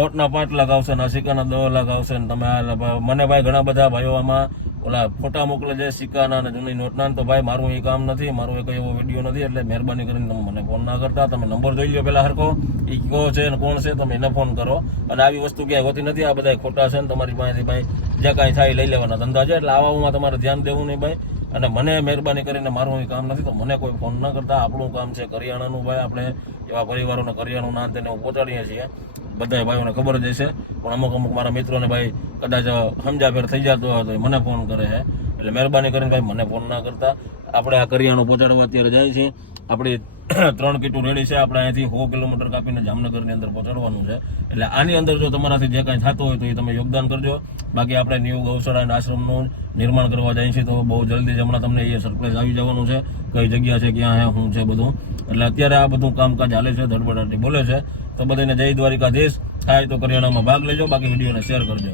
નોટના 5 લાખ આવશે ને સિક્કાના 10 લાખ આવશે ને તમે મને ભાઈ ઘણા બધા ભાઈઓ આમાં ઓલા ફોટા મોકલે છે સિક્કાના અને જૂની નોટના, તો ભાઈ મારું એ કામ નથી, મારું એક એવો વિડીયો નથી, એટલે મહેરબાની કરીને તમે મને ફોન ના કરતા. તમે નંબર જોઈ લો પેલા હરખો, એ કહો છે ને કોણ છે, તમે એને ફોન કરો. અને આવી વસ્તુ ક્યાંય હોતી નથી, આ બધા ખોટા છે ને તમારી પાસેથી ભાઈ જે કાંઈ થાય લઈ લેવાના ધંધા છે, એટલે આવામાં તમારે ધ્યાન દેવું નહીં ભાઈ. અને મને મહેરબાની કરીને મારું એ કામ નથી, તો મને કોઈ ફોન ના કરતા. આપણું કામ છે કરિયાણાનું ભાઈ, આપણે એવા પરિવારોને કરિયાણું ના તેને પહોંચાડીએ છીએ, બધા ભાઈઓને ખબર જ હશે. પણ અમુક મારા મિત્રોને ભાઈ કદાચ સમજાફેર થઈ જતો હોય તો મને ફોન કરે છે, એટલે મહેરબાની કરીને ભાઈ મને ફોન ના કરતા. આપણે આ કરિયાણું પહોંચાડવા અત્યારે જાય છે, આપણી 3 કીટું રેડી છે, આપણે અહીંથી 100 કિલોમીટર કાપીને જામનગરની અંદર પહોંચાડવાનું છે. એટલે આની અંદર જો તમારાથી જે કાંઈ થતું હોય તો એ તમે યોગદાન કરજો. બાકી આપણે ન્યૂ ગૌશાળા અને આશ્રમનું નિર્માણ કરવા જાય છે, તો બહુ જલ્દી જ હમણાં તમને એ સરપ્રાઈઝ આવી જવાનું છે, કઈ જગ્યા છે, ક્યાં શું છે બધું. એટલે અત્યારે આ બધું કામકાજ હાલે છે, ધડબડાટી બોલે છે. તો બધાને જય દ્વારિકાધીશ. થાય તો કરિયાણામાં ભાગ લેજો, બાકી વિડીયોને શેર કરજો.